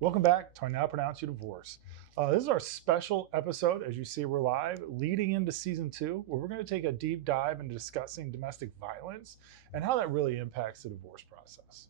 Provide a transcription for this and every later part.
Welcome back to I Now Pronounce You Divorce. This is our special episode. As you see, we're live leading into season 2, where we're going to take a deep dive into discussing domestic violence and how that really impacts the divorce process.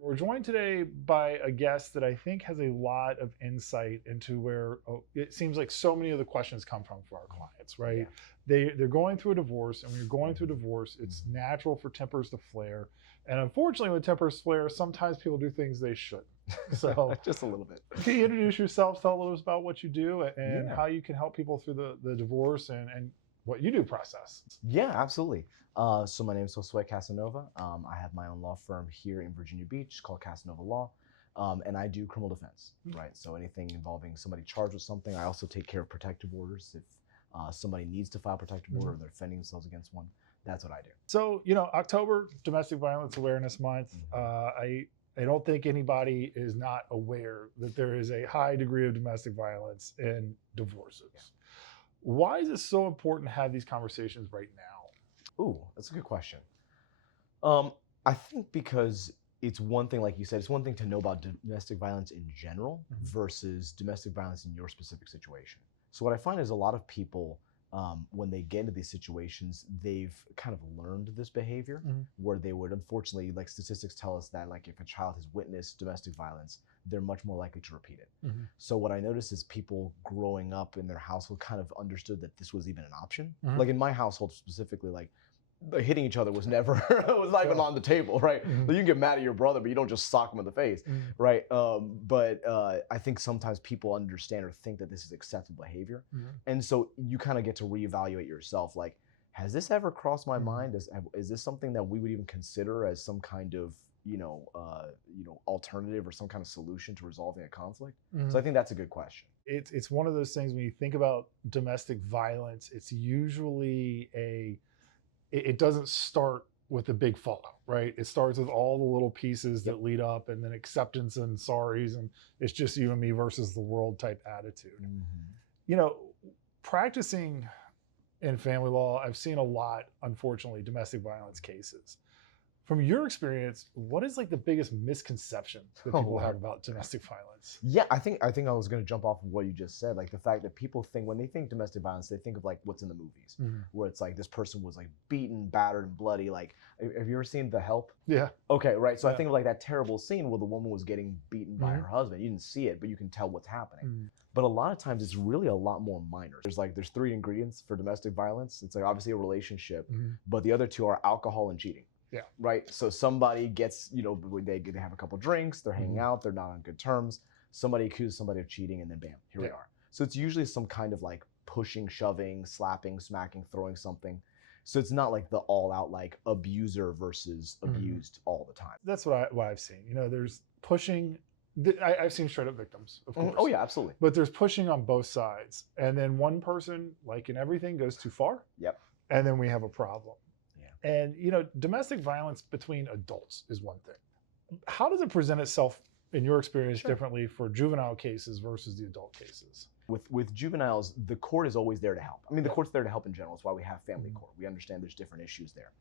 We're joined today by a guest that I think has a lot of insight into where it seems like so many of the questions come from for our clients, right? Yeah. They're going through a divorce, and when you're going through a divorce, it's natural for tempers to flare. And unfortunately, when tempers flare, sometimes people do things they shouldn't. So just a little bit. Can you introduce yourself, tell a little bit about what you do and how you can help people through the divorce and what you do process? Yeah, absolutely. So my name is Josue Casanova. I have my own law firm here in Virginia Beach called Casanova Law. And I do criminal defense, right? So anything involving somebody charged with something. I also take care of protective orders. If somebody needs to file a protective order or they're defending themselves against one, that's what I do. So, October, Domestic Violence Awareness Month. I don't think anybody is not aware that there is a high degree of domestic violence in divorces. Yeah. Why is it so important to have these conversations right now? Ooh, that's a good question. I think because it's one thing, like you said, it's one thing to know about domestic violence in general versus domestic violence in your specific situation. So what I find is a lot of people, when they get into these situations, they've kind of learned this behavior where they would, unfortunately, like statistics tell us that like if a child has witnessed domestic violence, they're much more likely to repeat it. So what I noticed is people growing up in their household kind of understood that this was even an option. Like in my household specifically, like hitting each other was never, was not even on the table, right? You can get mad at your brother, but you don't just sock him in the face, right? But I think sometimes people understand or think that this is acceptable behavior. And so you kind of get to reevaluate yourself. Like, has this ever crossed my mind? Is this something that we would even consider as some kind of, alternative or some kind of solution to resolving a conflict? So I think that's a good question. It's one of those things when you think about domestic violence, it's usually it doesn't start with a big fallout, right? It starts with all the little pieces that lead up and then acceptance and sorries, and it's just you and me versus the world type attitude. Practicing in family law, I've seen a lot, unfortunately, domestic violence cases. From your experience, what is like the biggest misconception that people have about domestic violence? Yeah, I think I was going to jump off of what you just said, like the fact that people think when they think domestic violence, they think of like what's in the movies, where it's like this person was like beaten, battered, and bloody. Like, have you ever seen The Help? Yeah. Okay, right. So I think of like that terrible scene where the woman was getting beaten by her husband. You didn't see it, but you can tell what's happening. But a lot of times it's really a lot more minor. There's 3 ingredients for domestic violence. It's like obviously a relationship, but the other 2 are alcohol and cheating. Yeah. Right. So somebody gets, they have a couple drinks, they're hanging out, they're not on good terms. Somebody accuses somebody of cheating, and then bam, here we are. So it's usually some kind of like pushing, shoving, slapping, smacking, throwing something. So it's not like the all out like abuser versus abused all the time. That's what I've seen. There's pushing. I've seen straight up victims, of course. Oh yeah, absolutely. But there's pushing on both sides. And then one person, like in everything, goes too far. Yep. And then we have a problem. And, domestic violence between adults is one thing. How does it present itself, in your experience, differently for juvenile cases versus the adult cases? With juveniles, the court is always there to help. I mean, the court's there to help in general. That's why we have family court. We understand there's different issues there.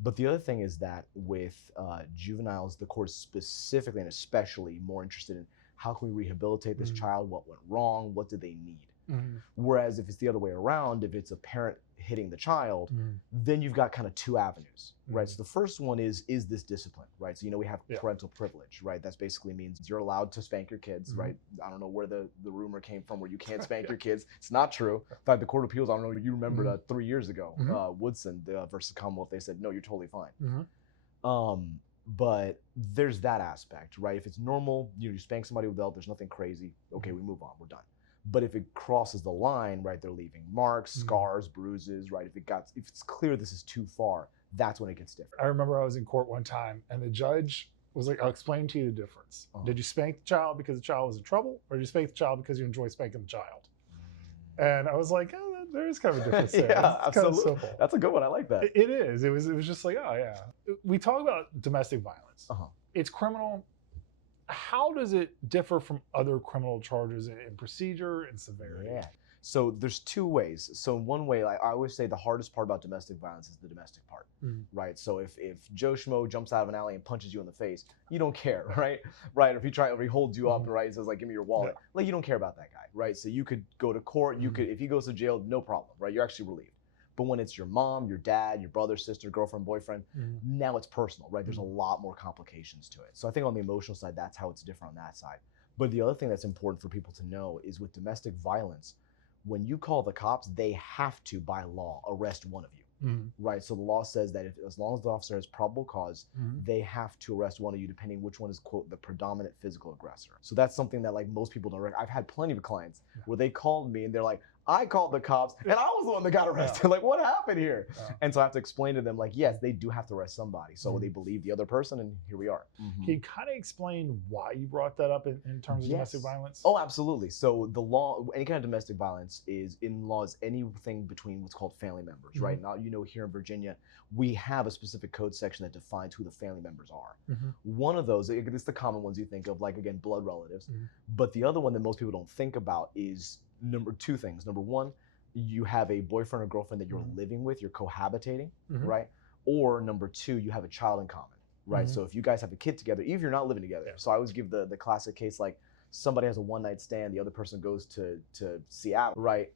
But the other thing is that with juveniles, the court is specifically and especially more interested in how can we rehabilitate this child, what went wrong, what do they need? Whereas if it's the other way around, if it's a parent hitting the child, then you've got kind of 2 avenues, right? So the first one is this discipline, right? So, we have parental privilege, right? That basically means you're allowed to spank your kids, right? I don't know where the rumor came from where you can't spank your kids. It's not true. In fact, the Court of Appeals, I don't know if you remember that 3 years ago, Woodson versus Commonwealth, they said, no, you're totally fine. But there's that aspect, right? If it's normal, you spank somebody with a belt, there's nothing crazy. Okay, we move on, we're done. But if it crosses the line, right, they're leaving marks, scars, bruises, right? If it's clear this is too far, that's when it gets different. I remember I was in court one time and the judge was like, I'll explain to you the difference. Did you spank the child because the child was in trouble, or did you spank the child because you enjoy spanking the child? And I was like, there is kind of a difference there. Yeah, it's kind of simple. That's a good one. I like that. It is. It was just like, oh yeah. We talk about domestic violence. It's criminal. How does it differ from other criminal charges in procedure and severity? Yeah. So there's two ways. So one way, like I always say, the hardest part about domestic violence is the domestic part, right? So if Joe Schmo jumps out of an alley and punches you in the face, you don't care, right? Right? Or if he holds you up, right, and says like, "Give me your wallet," like you don't care about that guy, right? So you could go to court. You could, if he goes to jail, no problem, right? You're actually relieved. But when it's your mom, your dad, your brother, sister, girlfriend, boyfriend, now it's personal, right? There's a lot more complications to it. So I think on the emotional side, that's how it's different on that side. But the other thing that's important for people to know is with domestic violence, when you call the cops, they have to, by law, arrest one of you. Right, so the law says that as long as the officer has probable cause, they have to arrest one of you, depending which one is quote the predominant physical aggressor. So that's something that like most people don't. I've had plenty of clients where they called me and they're like, "I called the cops and I was the one that got arrested." Like, what happened here? And so I have to explain to them like, yes, they do have to arrest somebody. So they believe the other person, and here we are. Can you kind of explain why you brought that up in terms of domestic violence? Oh, absolutely. So the law, any kind of domestic violence is in law is anything between what's called family members, right? Now, here in Virginia, we have a specific code section that defines who the family members are. One of those, it's the common ones you think of, like again, blood relatives. But the other one that most people don't think about is two things. Number one, you have a boyfriend or girlfriend that you're living with, you're cohabitating, right? Or number two, you have a child in common, right? So if you guys have a kid together, even if you're not living together. So I always give the classic case, like somebody has a one-night stand, the other person goes to Seattle, right?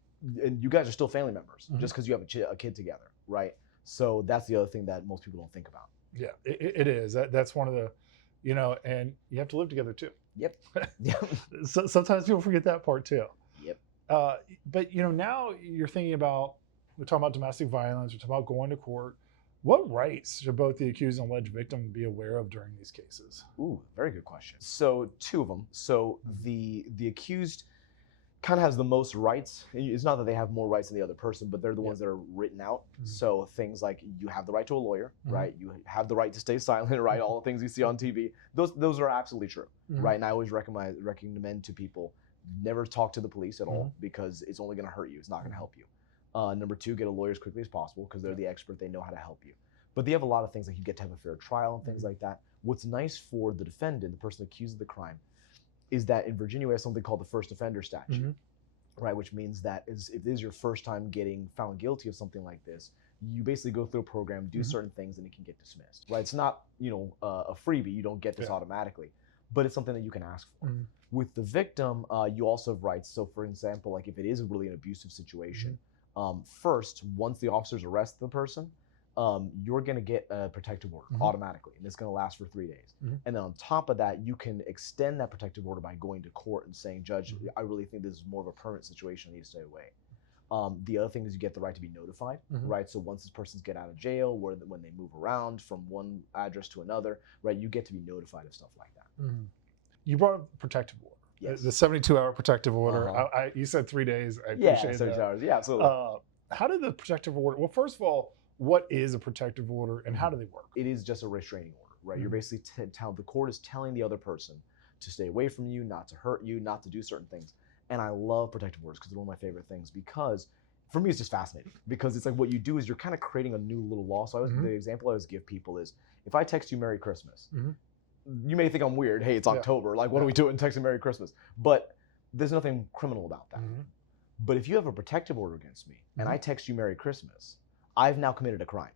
And you guys are still family members just because you have a kid together, right? So that's the other thing that most people don't think about. Yeah, it is. That's one of the, and you have to live together too. Yep. So sometimes people forget that part too. Yep. But now you're thinking about, we're talking about domestic violence, we're talking about going to court. What rights should both the accused and alleged victim be aware of during these cases? Ooh, very good question. So two of them. So the accused kind of has the most rights. It's not that they have more rights than the other person, but they're the ones that are written out. So things like you have the right to a lawyer, right? You have the right to stay silent, right? All the things you see on TV, those are absolutely true, right? And I always recommend to people, never talk to the police at all, because it's only going to hurt you. It's not going to help you. Number two, get a lawyer as quickly as possible because they're the expert. They know how to help you. But they have a lot of things, like you get to have a fair trial and things like that. What's nice for the defendant, the person accused of the crime, is that in Virginia we have something called the first offender statute, right? Which means that if this is your first time getting found guilty of something like this, you basically go through a program, do certain things, and it can get dismissed, right? It's not, a freebie. You don't get this automatically, but it's something that you can ask for. With the victim, you also have rights. So for example, like if it is really an abusive situation, first, once the officers arrest the person, you're going to get a protective order automatically, and it's going to last for 3 days. And then on top of that, you can extend that protective order by going to court and saying, "Judge, I really think this is more of a permanent situation. I need to stay away." The other thing is you get the right to be notified, right? So once this person's get out of jail, when they move around from one address to another, right, you get to be notified of stuff like that. You brought up protective order. Yes. The 72-hour protective order. You said 3 days. I appreciate 72 hours. Yeah, absolutely. How did the protective order? Well, first of all, what is a protective order and how do they work? It is just a restraining order, right? You're basically the court is telling the other person to stay away from you, not to hurt you, not to do certain things. And I love protective orders because they're one of my favorite things, because for me it's just fascinating, because it's like what you do is you're kind of creating a new little law. So the example I always give people is, if I text you Merry Christmas, you may think I'm weird. Hey, it's October. Like, what are we doing texting Merry Christmas? But there's nothing criminal about that. But if you have a protective order against me and I text you Merry Christmas, I've now committed a crime.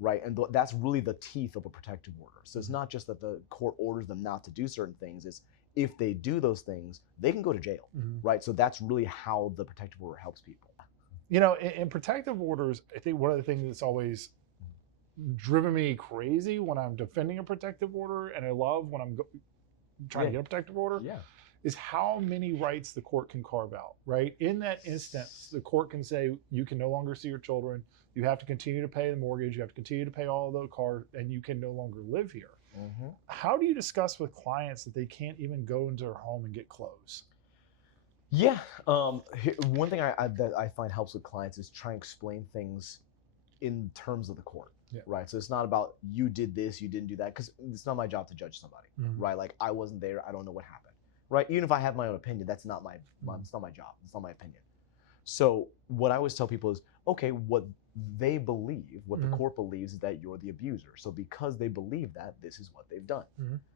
Right? And that's really the teeth of a protective order. So it's not just that the court orders them not to do certain things. It's if they do those things, they can go to jail. Right? So that's really how the protective order helps people. In protective orders, I think one of the things that's always driven me crazy when I'm defending a protective order, and I love when I'm trying to get a protective order, is how many rights the court can carve out, right? In that instance, the court can say, you can no longer see your children, you have to continue to pay the mortgage, you have to continue to pay all the car, and you can no longer live here. How do you discuss with clients that they can't even go into their home and get clothes? Yeah, one thing that I find helps with clients is try and explain things in terms of the court, right? So it's not about you did this, you didn't do that, because it's not my job to judge somebody, right? Like, I wasn't there, I don't know what happened, right? Even if I have my own opinion, that's not it's not my job, it's not my opinion. So what I always tell people is, okay, what they believe, what the court believes is that you're the abuser. So because they believe that, this is what they've done.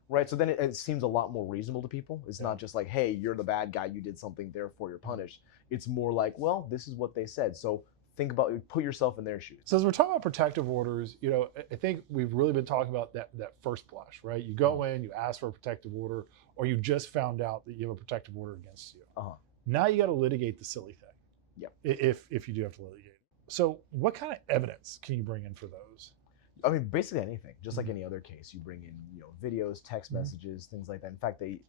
Right? So then it seems a lot more reasonable to people. It's not just like, hey, you're the bad guy, you did something, therefore you're punished. It's more like, well, this is what they said. So think about, put yourself in their shoes. So as we're talking about protective orders, you know, I think we've really been talking about that first blush, right? You go in, you ask for a protective order, or you just found out that you have a protective order against you. Now you got to litigate the silly thing. Yep. If you do have to litigate. So what kind of evidence can you bring in for those? I mean, basically anything. Just like any other case, you bring in, you know, videos, text messages, things like that. In fact, they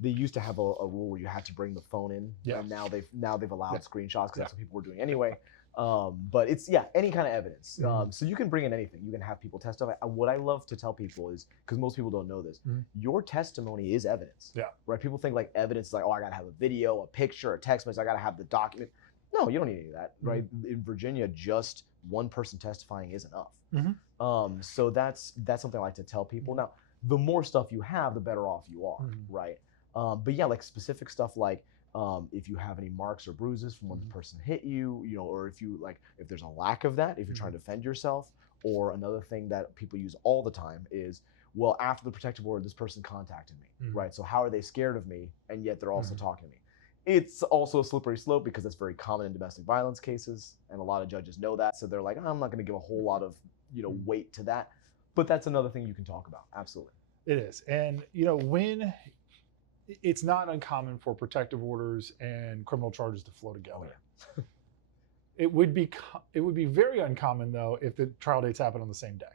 used to have a rule where you had to bring the phone in, and now they've allowed screenshots because that's what people were doing anyway. But it's any kind of evidence. So you can bring in anything. You can have people testify. What I love to tell people is, because most people don't know this, your testimony is evidence. Yeah. Right. People think like evidence is like, oh, I gotta have a video, a picture, a text message. I gotta have the document. No, you don't need any of that. Right. In Virginia, just one person testifying is enough. So that's something I like to tell people. Now, the more stuff you have, the better off you are. Right. But yeah, like specific stuff like, if you have any marks or bruises from when the person hit you, you know, or if there's a lack of that, if you're trying to defend yourself. Or another thing that people use all the time is, well, after the protective order, this person contacted me, right? So how are they scared of me, and yet they're also talking to me? It's also a slippery slope because that's very common in domestic violence cases, and a lot of judges know that. So they're like, I'm not going to give a whole lot of, you know, weight to that. But that's another thing you can talk about. Absolutely. It is. And, you know, when it's not uncommon for protective orders and criminal charges to flow together. It would be very uncommon though if the trial dates happen on the same day.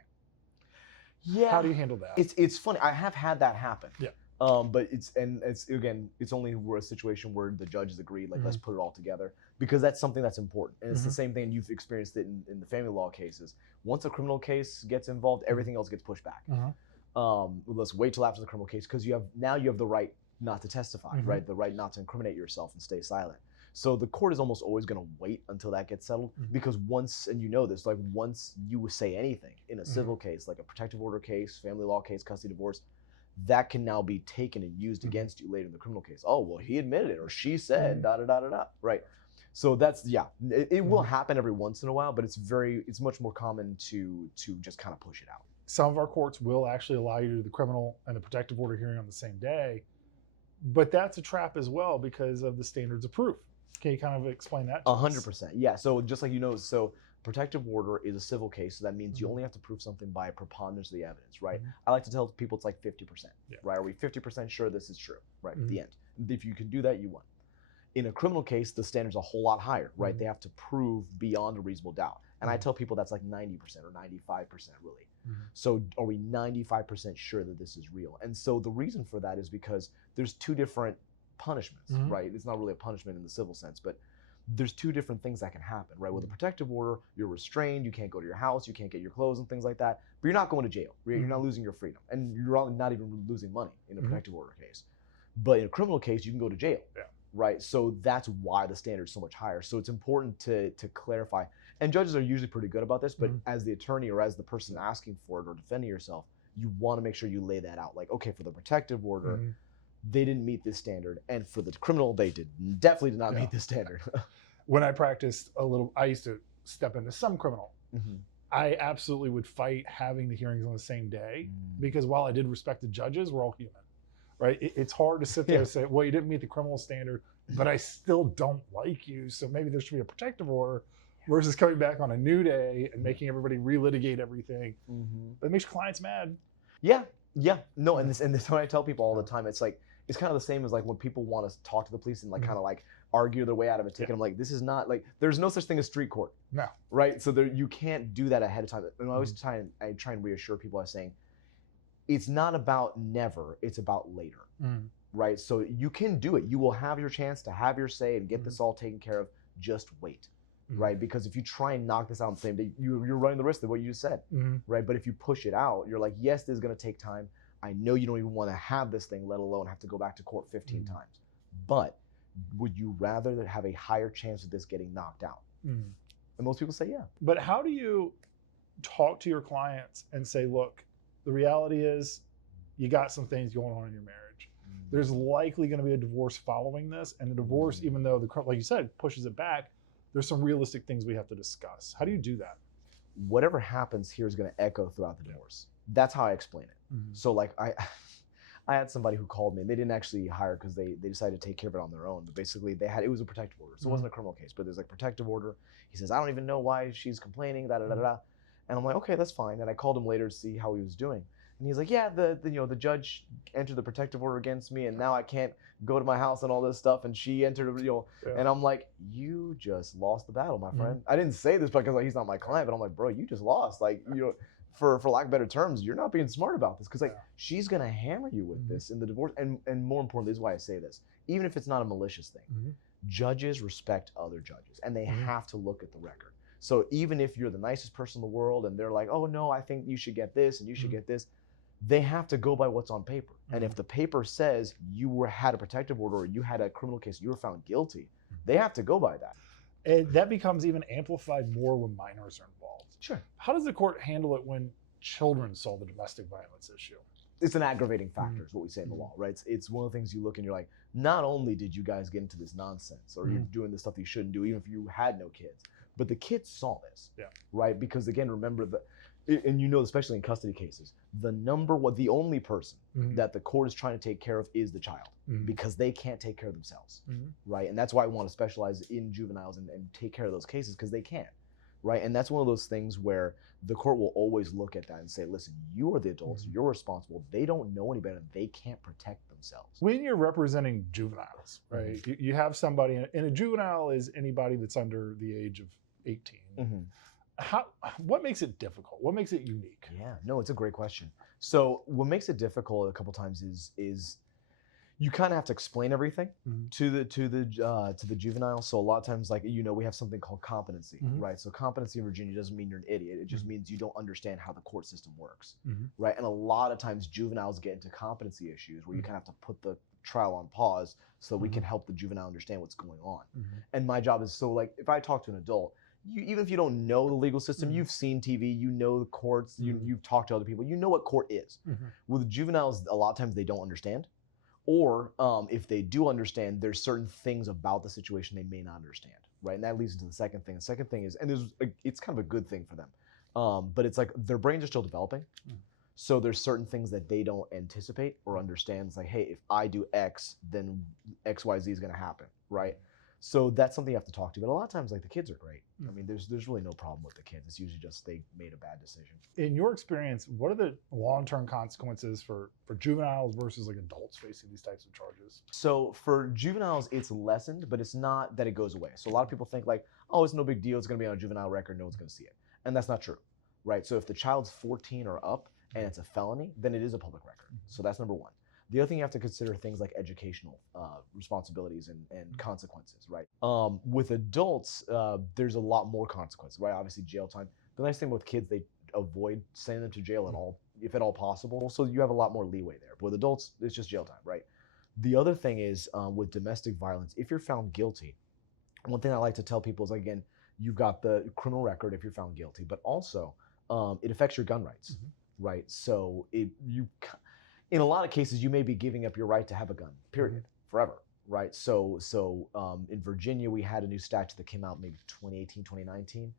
Yeah. How do you handle that? It's funny. I have had that happen. Yeah. But it's only a situation where the judges agreed, like, let's put it all together, because that's something that's important. And it's the same thing, you've experienced it in the family law cases. Once a criminal case gets involved, everything else gets pushed back. Let's wait till after the criminal case, because you have the right not to testify, right? The right not to incriminate yourself and stay silent. So the court is almost always going to wait until that gets settled, because once you say anything in a civil case, like a protective order case, family law case, custody divorce, that can now be taken and used against you later in the criminal case. Oh, well, he admitted it, or she said da da da da da, right? So that's it will happen every once in a while, but it's much more common to just kind of push it out. Some of our courts will actually allow you to do the criminal and the protective order hearing on the same day, but that's a trap as well because of the standards of proof. Can you kind of explain that? 100%. Yeah. So just like so protective order is a civil case, so that means you only have to prove something by a preponderance of the evidence, right? I like to tell people it's like 50%, right? Are we 50% sure this is true, right? At the end. If you can do that, you won. In a criminal case, the standard's a whole lot higher, right? They have to prove beyond a reasonable doubt. And I tell people that's like 90% or 95% really. So are we 95% sure that this is real? And so the reason for that is because there's two different punishments, right? It's not really a punishment in the civil sense, but there's two different things that can happen, right? With a protective order, you're restrained, you can't go to your house, you can't get your clothes and things like that, but you're not going to jail, right? You're not losing your freedom, and you're not even losing money in a protective order case. But in a criminal case, you can go to jail, right? So that's why the standard's so much higher. So it's important to clarify, and judges are usually pretty good about this, but as the attorney or as the person asking for it or defending yourself, you want to make sure you lay that out. Like, okay, for the protective order, they didn't meet this standard, and for the criminal, they definitely did not meet this standard. When I practiced I used to step into some criminal. I absolutely would fight having the hearings on the same day, because while I did respect the judges, we're all human, right? It's hard to sit there and say, well, you didn't meet the criminal standard, but I still don't like you, so maybe there should be a protective order, versus coming back on a new day and making everybody relitigate everything. That makes your clients mad. No, and this what I tell people all the time. It's like, it's kind of the same as like when people want to talk to the police and like kind of like argue their way out of a ticket. I'm like, this is not like, there's no such thing as street court. No. Right? So you can't do that ahead of time. And I always try and reassure people by saying, it's not about never, it's about later. Right? So you can do it. You will have your chance to have your say and get this all taken care of. Just wait. Right? Because if you try and knock this out on the same day, you're running the risk of what you just said. Right? But if you push it out, you're like, yes, this is going to take time. I know you don't even want to have this thing, let alone have to go back to court 15 times. But would you rather have a higher chance of this getting knocked out? And most people say, yeah. But how do you talk to your clients and say, look, the reality is you got some things going on in your marriage. There's likely going to be a divorce following this. And the divorce, even though like you said, pushes it back, there's some realistic things we have to discuss. How do you do that? Whatever happens here is going to echo throughout the divorce. That's how I explain it. Mm-hmm. So like I had somebody who called me, and they didn't actually hire because they decided to take care of it on their own. But basically it was a protective order. So it wasn't a criminal case, but there's like protective order. He says, I don't even know why she's complaining, da da da da. And I'm like, okay, that's fine. And I called him later to see how he was doing. And he's like, yeah, the judge entered the protective order against me, and now I can't go to my house and all this stuff. And she entered, and I'm like, you just lost the battle, my friend. I didn't say this because like he's not my client, but I'm like, bro, you just lost. Like, for lack of better terms, you're not being smart about this because like she's gonna hammer you with this in the divorce. And more importantly, this is why I say this, even if it's not a malicious thing, judges respect other judges, and they have to look at the record. So even if you're the nicest person in the world and they're like, oh no, I think you should get this and you should get this, they have to go by what's on paper. And if the paper says you had a protective order or you had a criminal case, you were found guilty, they have to go by that. And that becomes even amplified more when minors are involved. Sure. How does the court handle it when children solve the domestic violence issue? It's an aggravating factor, is what we say in the law, right? It's one of the things you look and you're like, not only did you guys get into this nonsense or you're doing this stuff that you shouldn't do, even if you had no kids, but the kids saw this, right? Because again, remember and especially in custody cases, the only person that the court is trying to take care of is the child because they can't take care of themselves, right? And that's why we want to specialize in juveniles and take care of those cases because they can't, right? And that's one of those things where the court will always look at that and say, listen, you are the adults, you're responsible. They don't know any better. They can't protect themselves. When you're representing juveniles, right, you have somebody, and a juvenile is anybody that's under the age of 18. What makes it difficult? What makes it unique? Yeah, no, it's a great question. So what makes it difficult a couple times is you kind of have to explain everything to the juvenile. So a lot of times, like, we have something called competency, right? So competency in Virginia doesn't mean you're an idiot. It just means you don't understand how the court system works, right? And a lot of times juveniles get into competency issues where you kind of have to put the trial on pause so we can help the juvenile understand what's going on. And my job is, so like, if I talk to an adult, even if you don't know the legal system, you've seen TV, you know the courts, you've talked to other people, you know what court is. With juveniles, a lot of times they don't understand. Or if they do understand, there's certain things about the situation they may not understand, right? And that leads into the second thing. The second thing is, and it's kind of a good thing for them, but it's like their brains are still developing. So there's certain things that they don't anticipate or understand. It's like, hey, if I do X, then X, Y, Z is going to happen, right? So that's something you have to talk to. But a lot of times, like, the kids are great. I mean, there's really no problem with the kids. It's usually just they made a bad decision. In your experience, what are the long-term consequences for juveniles versus like adults facing these types of charges? So for juveniles, it's lessened, but it's not that it goes away. So a lot of people think like, oh, it's no big deal. It's going to be on a juvenile record. No one's going to see it. And that's not true, right? So if the child's 14 or up and it's a felony, then it is a public record. So that's number one. The other thing you have to consider things like educational responsibilities and consequences, right? With adults, there's a lot more consequences, right? Obviously, jail time. The nice thing with kids, they avoid sending them to jail at all, if at all possible. So you have a lot more leeway there. But with adults, it's just jail time, right? The other thing is with domestic violence, if you're found guilty, one thing I like to tell people is, again, you've got the criminal record if you're found guilty, but also it affects your gun rights, right? So in a lot of cases, you may be giving up your right to have a gun, period, forever, right? So in Virginia, we had a new statute that came out maybe 2018, 2019,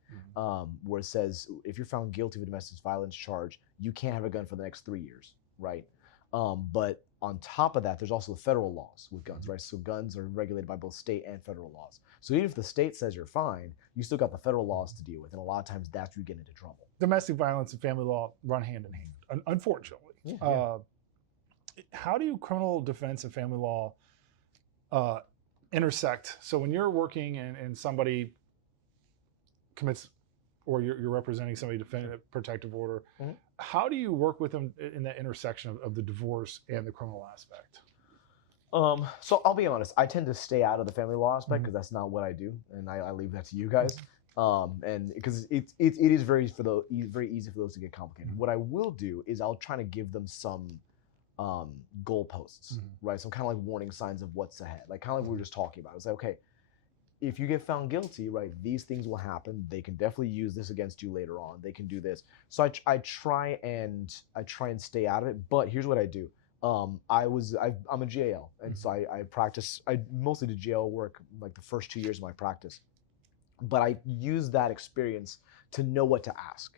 where it says if you're found guilty of a domestic violence charge, you can't have a gun for the next 3 years, right? But on top of that, there's also the federal laws with guns, right? So guns are regulated by both state and federal laws. So even if the state says you're fine, you still got the federal laws to deal with. And a lot of times that's where you get into trouble. Domestic violence and family law run hand in hand, unfortunately. How do criminal defense and family law intersect? So when you're working and somebody commits, or you're representing somebody defending a protective order, how do you work with them in that intersection of the divorce and the criminal aspect? So I'll be honest, I tend to stay out of the family law aspect because that's not what I do, and I leave that to you guys. And because it is very easy for those to get complicated. What I will do is I'll try to give them some goalposts, right? Some kind of like warning signs of what's ahead, like kind of like we were just talking about. It's like, okay, if you get found guilty, right, these things will happen. They can definitely use this against you later on. They can do this. So I try and stay out of it. But here's what I do. I'm a GAL, and so I practice. I mostly did GAL work like the first 2 years of my practice. but I use that experience to know what to ask,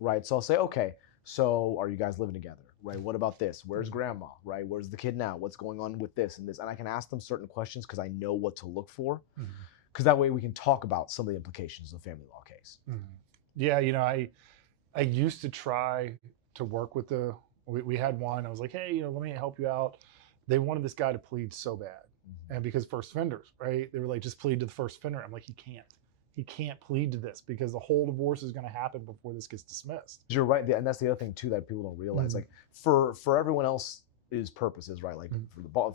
right? So I'll say, okay, so are you guys living together, right? What about this? Where's grandma, right? Where's the kid now? What's going on with this and this? And I can ask them certain questions because I know what to look for, because that way we can talk about some of the implications of a family law case. Yeah, I used to try to work with we had one. I was like, hey, let me help you out. They wanted this guy to plead so bad. And because first offenders, right? They were like, just plead to the first offender. I'm like, he can't plead to this because the whole divorce is going to happen before this gets dismissed. You're right. And that's the other thing too, that people don't realize, like for everyone else's purposes, right? Like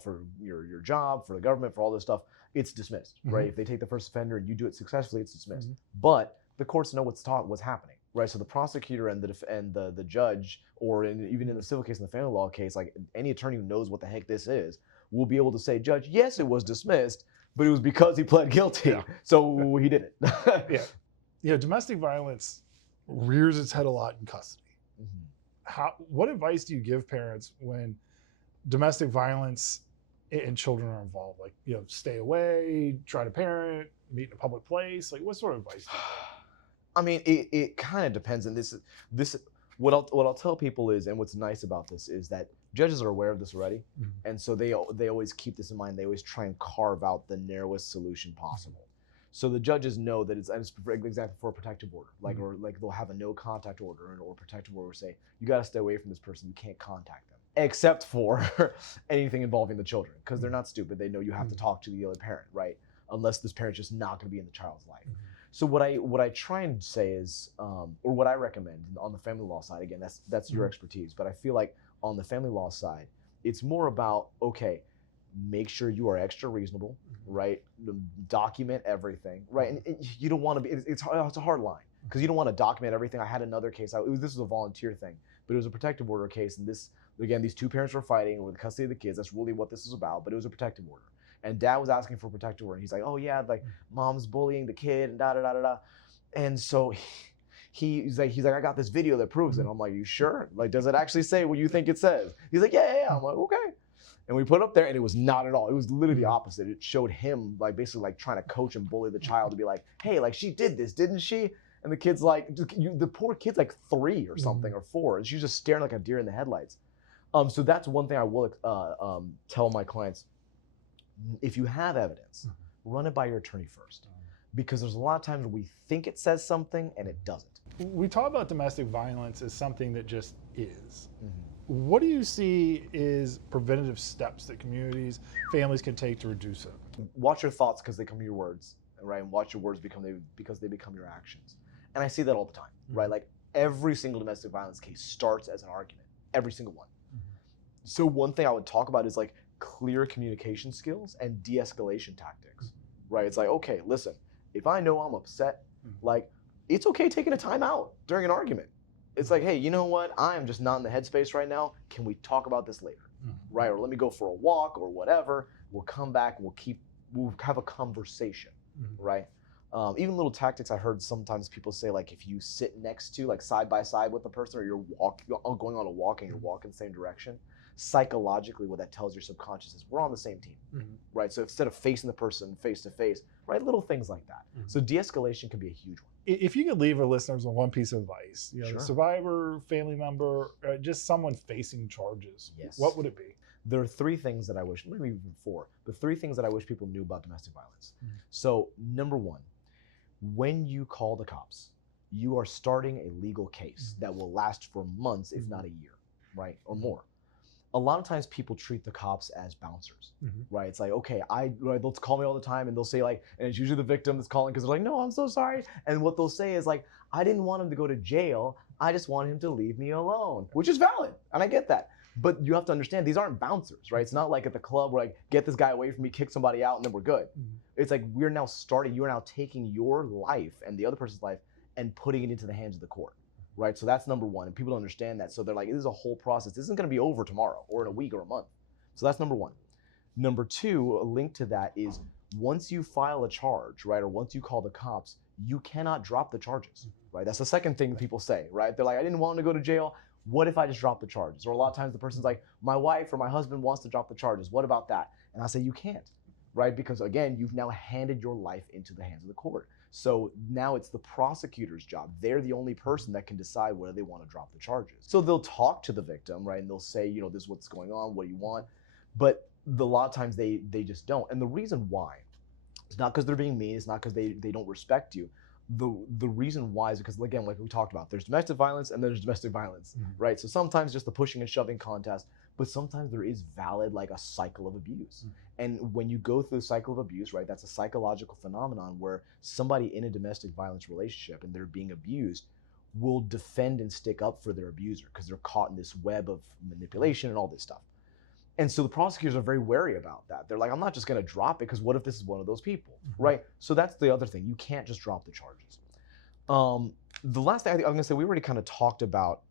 for your job, for the government, for all this stuff, it's dismissed, right? If they take the first offender and you do it successfully, it's dismissed. But the courts know what's happening, right? So the prosecutor and the judge, or even in the civil case and the family law case, like any attorney who knows what the heck this is, will be able to say, Judge, yes, it was dismissed, but it was because he pled guilty, so he did it. Domestic violence rears its head a lot in custody. What advice do you give parents when domestic violence and children are involved? Like, stay away, try to parent, meet in a public place. Like, what sort of advice do you give? I mean, it kind of depends. And this what I'll tell people is, and what's nice about this is that judges are aware of this already, and so they always keep this in mind. They always try and carve out the narrowest solution possible. So the judges know that it's exactly for a protective order, like or like they'll have a no contact order or protective order say you got to stay away from this person. You can't contact them except for anything involving the children, because they're not stupid. They know you have to talk to the other parent, right? Unless this parent's just not going to be in the child's life. So what I try and say is, or what I recommend on the family law side, again, that's your expertise, but I feel like on the family law side, it's more about, okay, make sure you are extra reasonable, right? Document everything, right? And you don't want to be, it's a hard line, because you don't want to document everything. I had another case, this was a volunteer thing, but it was a protective order case, and this, again, these two parents were fighting over the custody of the kids. That's really what this is about, but it was a protective order. And dad was asking for a protective order. And he's like, oh yeah, like mom's bullying the kid and da-da-da-da-da. And so he's like, I got this video that proves it. I'm like, you sure? Like, does it actually say what you think it says? He's like, yeah. I'm like, okay. And we put it up there, and it was not at all. It was literally the opposite. It showed him like basically like trying to coach and bully the child to be like, hey, like she did this, didn't she? And the kid's like, the poor kid's like 3 or something or 4. And she's just staring like a deer in the headlights. So that's one thing I will tell my clients. If you have evidence, run it by your attorney first, because there's a lot of times where we think it says something and it doesn't. We talk about domestic violence as something that just is. What do you see is preventative steps that communities, families can take to reduce it? Watch your thoughts because they become your words, right? And watch your words because they become your actions. And I see that all the time, right? Like every single domestic violence case starts as an argument, every single one. So one thing I would talk about is like clear communication skills and de-escalation tactics, right? It's like, okay, listen, if I know I'm upset, like it's okay taking a time out during an argument. It's like, hey, you know what? I am just not in the headspace right now. Can we talk about this later, right? Or let me go for a walk or whatever. We'll come back. We'll have a conversation, right? Even little tactics I heard sometimes people say, like if you sit next to, like side by side with the person, or you're going on a walk and you're walking the same direction, psychologically what that tells your subconscious is we're on the same team, right? So instead of facing the person face to face, right, little things like that. So de-escalation can be a huge one. If you could leave our listeners with one piece of advice, Sure. The survivor, family member, just someone facing charges, what would it be? There are 3 things that I wish, maybe even 4, but 3 things that I wish people knew about domestic violence. So number 1, when you call the cops, you are starting a legal case that will last for months, if not a year, right, or more. A lot of times people treat the cops as bouncers, right? It's like, okay, they'll call me all the time and they'll say like, and it's usually the victim that's calling because they're like, no, I'm so sorry. And what they'll say is like, I didn't want him to go to jail. I just want him to leave me alone, which is valid. And I get that. But you have to understand, these aren't bouncers, right? It's not like at the club where like, get this guy away from me, kick somebody out, and then we're good. It's like, you are now taking your life and the other person's life and putting it into the hands of the court. Right, so that's number 1, and people don't understand that. So they're like, this is a whole process. This isn't going to be over tomorrow or in a week or a month. So that's number 1. Number 2, a link to that is once you file a charge, right, or once you call the cops, you cannot drop the charges, right? That's the second thing people say, right? They're like, I didn't want him to go to jail. What if I just drop the charges? Or a lot of times the person's like, my wife or my husband wants to drop the charges. What about that? And I say, you can't, right? Because again, you've now handed your life into the hands of the court. So now it's the prosecutor's job. They're the only person that can decide whether they want to drop the charges. So they'll talk to the victim, right? And they'll say, this is what's going on, what do you want? But a lot of times they just don't. And the reason why, it's not because they're being mean, it's not because they don't respect you. The reason why is because, again, like we talked about, there's domestic violence and there's domestic violence, right? So sometimes just the pushing and shoving contest, but sometimes there is valid, like a cycle of abuse. And when you go through the cycle of abuse, right, that's a psychological phenomenon where somebody in a domestic violence relationship and they're being abused will defend and stick up for their abuser because they're caught in this web of manipulation and all this stuff. And so the prosecutors are very wary about that. They're like, I'm not just going to drop it because what if this is one of those people, right? So that's the other thing. You can't just drop the charges. The last thing I'm going to say, we already kind of talked about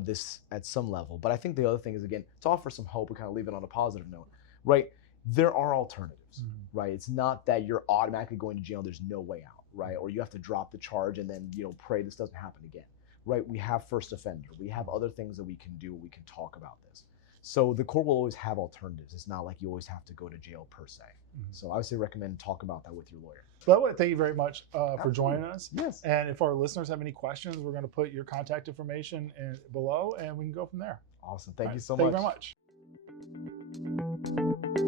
this at some level, but I think the other thing is, again, to offer some hope and kind of leave it on a positive note, right? There are alternatives, right? It's not that you're automatically going to jail, there's no way out, right? Or you have to drop the charge and then, pray this doesn't happen again, right? We have first offender. We have other things that we can do. We can talk about this. So the court will always have alternatives. It's not like you always have to go to jail per se. So I would say recommend talk about that with your lawyer. Well, thank you very much for joining us. Yes. And if our listeners have any questions, we're going to put your contact information below and we can go from there. Awesome. Thank you so much. much. Thank you very much.